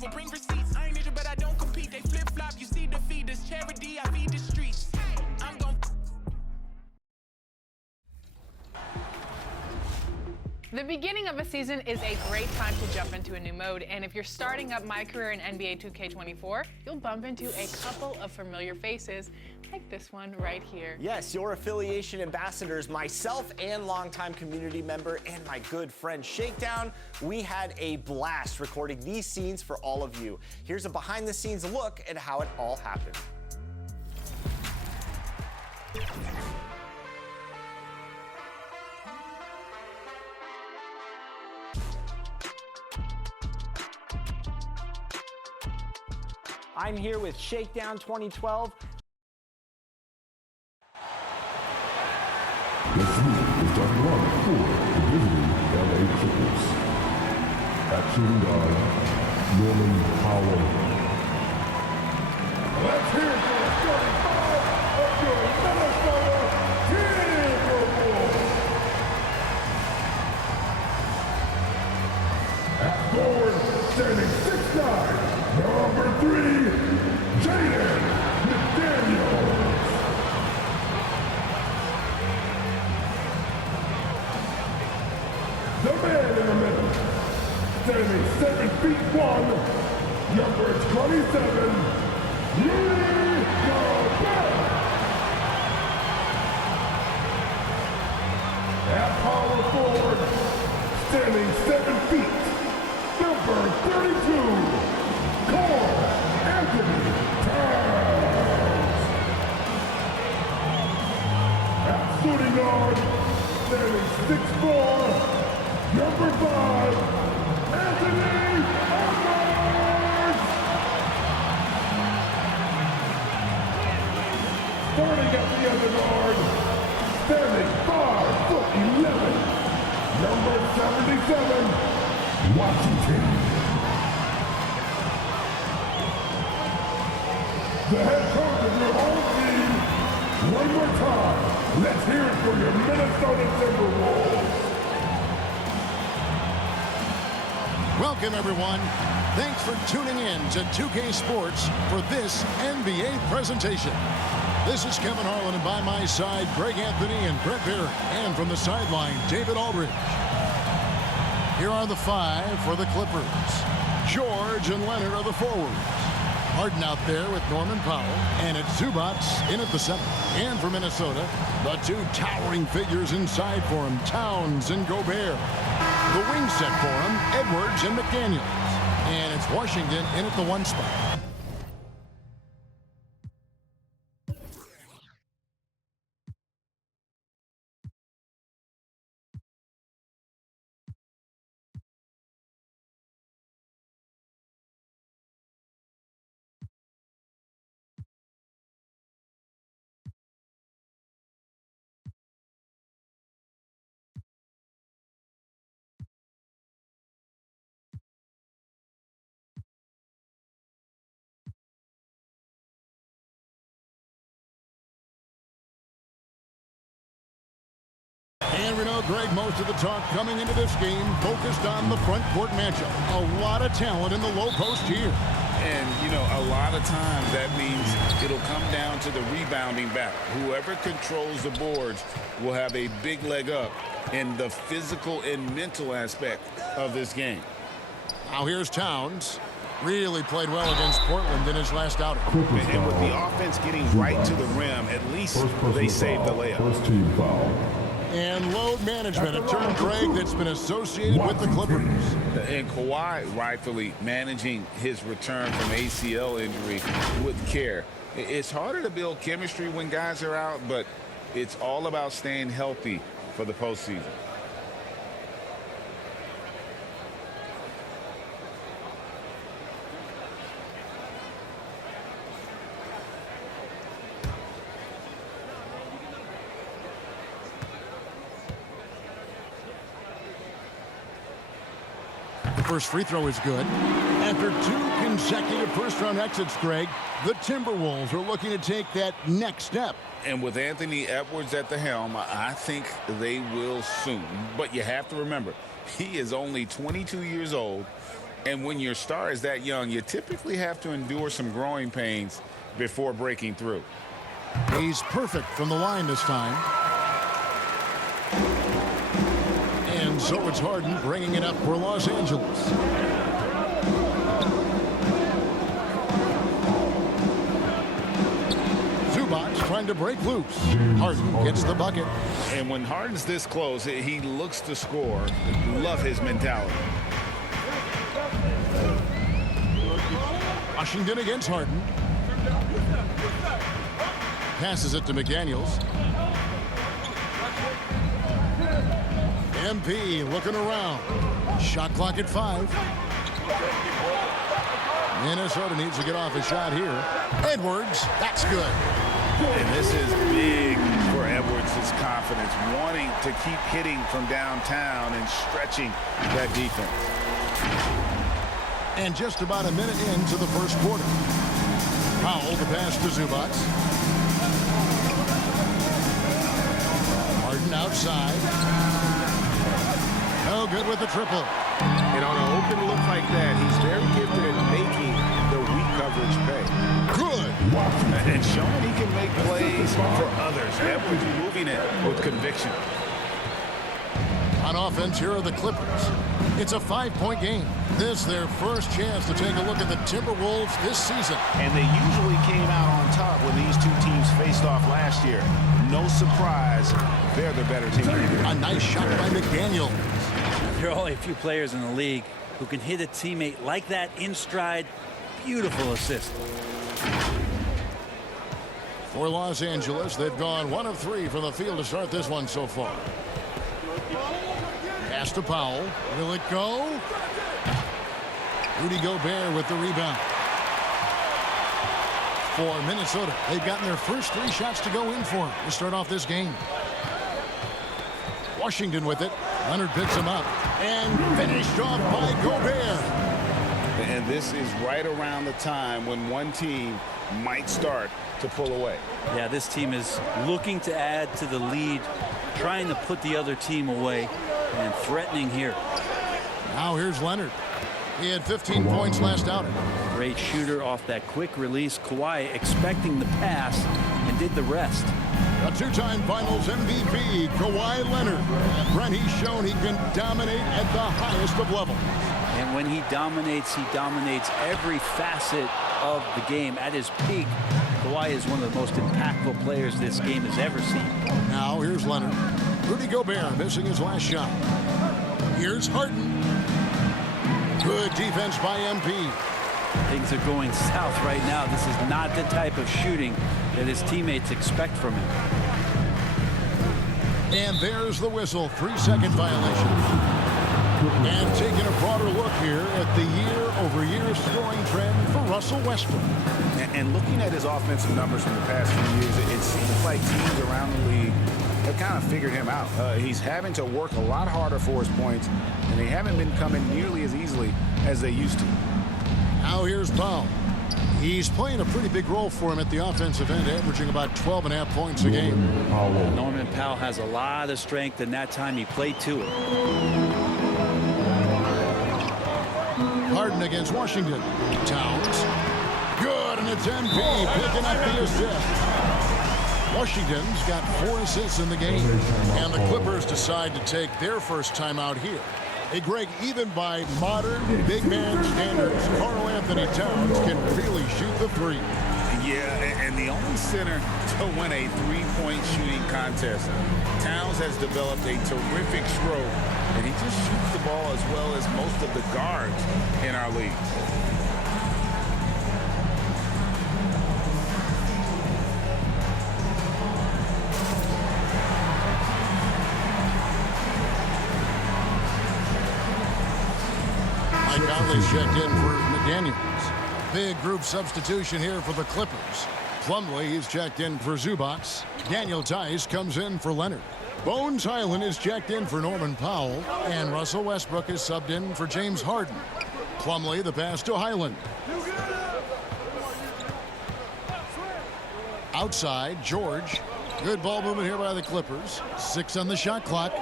will bring receipts. I ain't ninja, but I don't compete. They flip flop. You see defeat. This charity, I feed the streets. I'm gon' The beginning of a season is a great time to jump into a new mode, and if you're starting up My Career in NBA 2K24, you'll bump into a couple of familiar faces, like this one right here. Yes, your affiliation ambassadors, myself and longtime community member and my good friend Shakedown, we had a blast recording these scenes for all of you. Here's a behind-the-scenes look at how it all happened. I'm here with Shakedown 2012. This week is done one for the visiting LA Clippers. At shooting guard, Norman Powell. Let's hear it for the starting five of your Minnesota Timberwolves. At forward, standing 6'9", number 3, Jaden McDaniels. The man in the middle, standing 7'1", number 27, Rudy Gobert. At power forward, standing 7 feet, number 32, Carl Anthony Towns. At shooting guard, standing 6'4", number 5, Anthony Edwards. Starting at the other guard, standing 5'11", number 77, Washington. The head coach of your home team, one more time, let's hear it for your Minnesota Timberwolves. Welcome, everyone. Thanks for tuning in to 2K Sports for this NBA presentation. This is Kevin Harlan, and by my side, Greg Anthony and Brett Barry. And from the sideline, David Aldridge. Here are the five for the Clippers. George and Leonard are the forwards. Harden out there with Norman Powell, and it's Zubac in at the center. And for Minnesota, the two towering figures inside for him, Towns and Gobert. The wing set for him, Edwards and McDaniels. And it's Washington in at the 1 spot. And we know, Greg, most of the talk coming into this game focused on the front court matchup. A lot of talent in the low post here. And, you know, a lot of times that means it'll come down to the rebounding battle. Whoever controls the boards will have a big leg up in the physical and mental aspect of this game. Now here's Towns. Really played well against Portland in his last outing. And with the offense getting right to the rim, at least they saved the layup. First team foul. And load management, a term, Greg, that's been associated with the Clippers. And Kawhi rightfully managing his return from ACL injury with care. It's harder to build chemistry when guys are out, but it's all about staying healthy for the postseason. First free throw is good. After 2 consecutive first-round exits, Greg, the Timberwolves are looking to take that next step. And with Anthony Edwards at the helm, I think they will soon. But you have to remember, he is only 22 years old, And when your star is that young, you typically have to endure some growing pains before breaking through. He's perfect from the line this time. And so it's Harden bringing it up for Los Angeles. Zubac trying to break loose. Harden gets the bucket. And when Harden's this close, he looks to score. Love his mentality. Washington against Harden. Passes it to McDaniels. MP looking around. Shot clock at 5. Minnesota needs to get off a shot here. Edwards, that's good. And this is big for Edwards' confidence, wanting to keep hitting from downtown and stretching that defense. And just about a minute into the first quarter. Powell the pass to Zubac. Harden outside. No good with the triple. And on an open look like that, he's very gifted at making the weak coverage pay. Good. And showing he can make plays for others. Edwards moving it with conviction. On offense, here are the Clippers. It's a 5-point game. This is their first chance to take a look at the Timberwolves this season. And they usually came out on top when these two teams faced off last year. No surprise, they're the better team. A nice shot by McDaniel. There are only a few players in the league who can hit a teammate like that in stride. Beautiful assist. For Los Angeles, they've gone 1 of 3 from the field to start this one so far. Pass to Powell. Will it go? Rudy Gobert with the rebound. For Minnesota, they've gotten their first 3 shots to go in for to start off this game. Washington with it. Leonard picks him up and finished off by Gobert. And this is right around the time when one team might start to pull away. Yeah, this team is looking to add to the lead, trying to put the other team away, and threatening here. Now here's Leonard. He had 15 points last outing. Great shooter off that quick release. Kawhi expecting the pass and did the rest. A 2-time Finals MVP, Kawhi Leonard. Brent, he's shown he can dominate at the highest of levels. And when he dominates every facet of the game. At his peak, Kawhi is one of the most impactful players this game has ever seen. Now here's Leonard. Rudy Gobert missing his last shot. Here's Harden. Good defense by MP. Things are going south right now. This is not the type of shooting that his teammates expect from him. And there's the whistle. 3-second violation. And taking a broader look here at the year-over-year scoring trend for Russell Westbrook. And looking at his offensive numbers from the past few years, it seems like teams around the league have kind of figured him out. He's having to work a lot harder for his points, and they haven't been coming nearly as easily as they used to. Now here's Powell. He's playing a pretty big role for him at the offensive end, averaging about 12.5 points a game. Norman Powell has a lot of strength, and that time he played to it. Harden against Washington. Towns. Good, and it's MP picking up the assist. Washington's got 4 assists in the game. And the Clippers decide to take their first time out here. Hey, Greg, even by modern big man standards, Karl Anthony Towns can really shoot the three. Yeah, and the only center to win a three-point shooting contest. Towns has developed a terrific stroke, and he just shoots the ball as well as most of the guards in our league. Conley's checked in for McDaniels. Big group substitution here for the Clippers. Plumlee is checked in for Zubac. Daniel Tice comes in for Leonard. Bones Highland is checked in for Norman Powell. And Russell Westbrook is subbed in for James Harden. Plumlee the pass to Highland. Outside, George. Good ball movement here by the Clippers. 6 on the shot clock.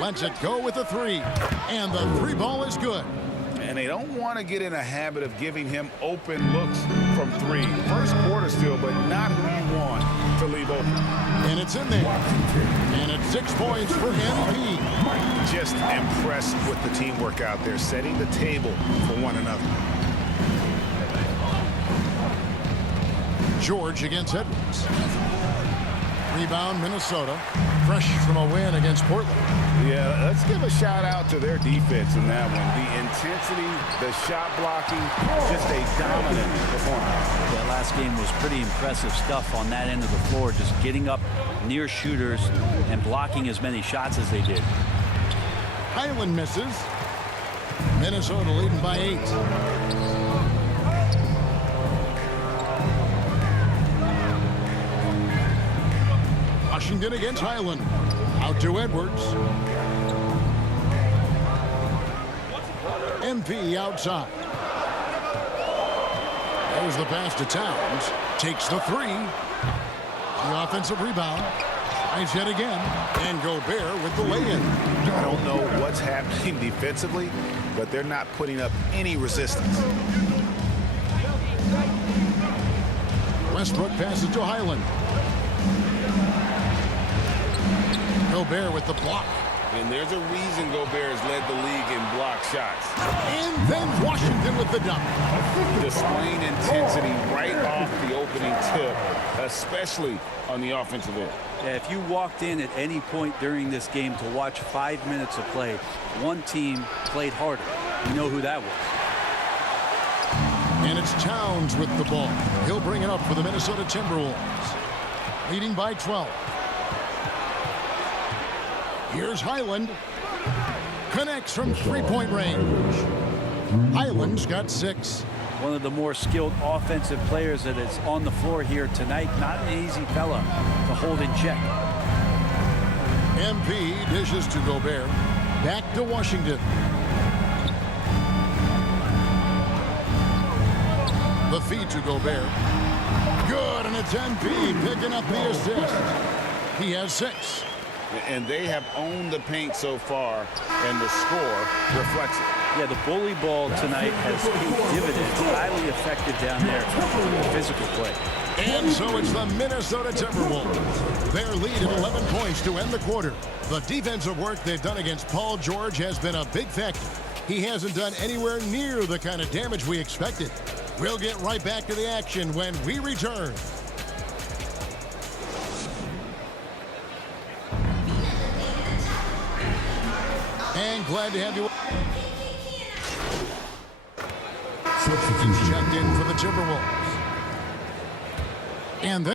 Lets it go with the three. And the three ball is good. And they don't want to get in a habit of giving him open looks from three. First quarter still, but not who you want to leave open. And it's in there. And it's 6 points for MP. Just impressed with the teamwork out there, setting the table for one another. George against Edwards. Rebound, Minnesota. Fresh from a win against Portland. Yeah, let's give a shout out to their defense in that one. The intensity, the shot blocking, just a dominant performance. That last game was pretty impressive stuff on that end of the floor, just getting up near shooters and blocking as many shots as they did. Highland misses. Minnesota leading by 8. Washington against Highland. Out to Edwards. MP outside. There's the pass to Towns. Takes the three. The offensive rebound. Tries yet again. And Gobert with the lay-in. I don't know what's happening defensively, but they're not putting up any resistance. Westbrook passes to Highland. Gobert with the block. And there's a reason Gobert has led the league in block shots. And then Washington with the dunk. Displaying intensity right off the opening tip, especially on the offensive end. Yeah, if you walked in at any point during this game to watch 5 minutes of play, one team played harder. You know who that was. And it's Towns with the ball. He'll bring it up for the Minnesota Timberwolves. Leading by 12. Here's Highland. Connects from three-point range. Highland's got 6. One of the more skilled offensive players that is on the floor here tonight. Not an easy fella to hold in check. MP dishes to Gobert. Back to Washington. The feed to Gobert. Good, and it's MP picking up the assist. He has 6. And they have owned the paint so far, and the score reflects it. Yeah, the bully ball tonight has paid dividends. Highly effective down there in physical play. And so it's the Minnesota Timberwolves. Their lead at 11 points to end the quarter. The defensive work they've done against Paul George has been a big factor. He hasn't done anywhere near the kind of damage we expected. We'll get right back to the action when we return. And glad to have you. Substitution. Checked in for the Timberwolves. And then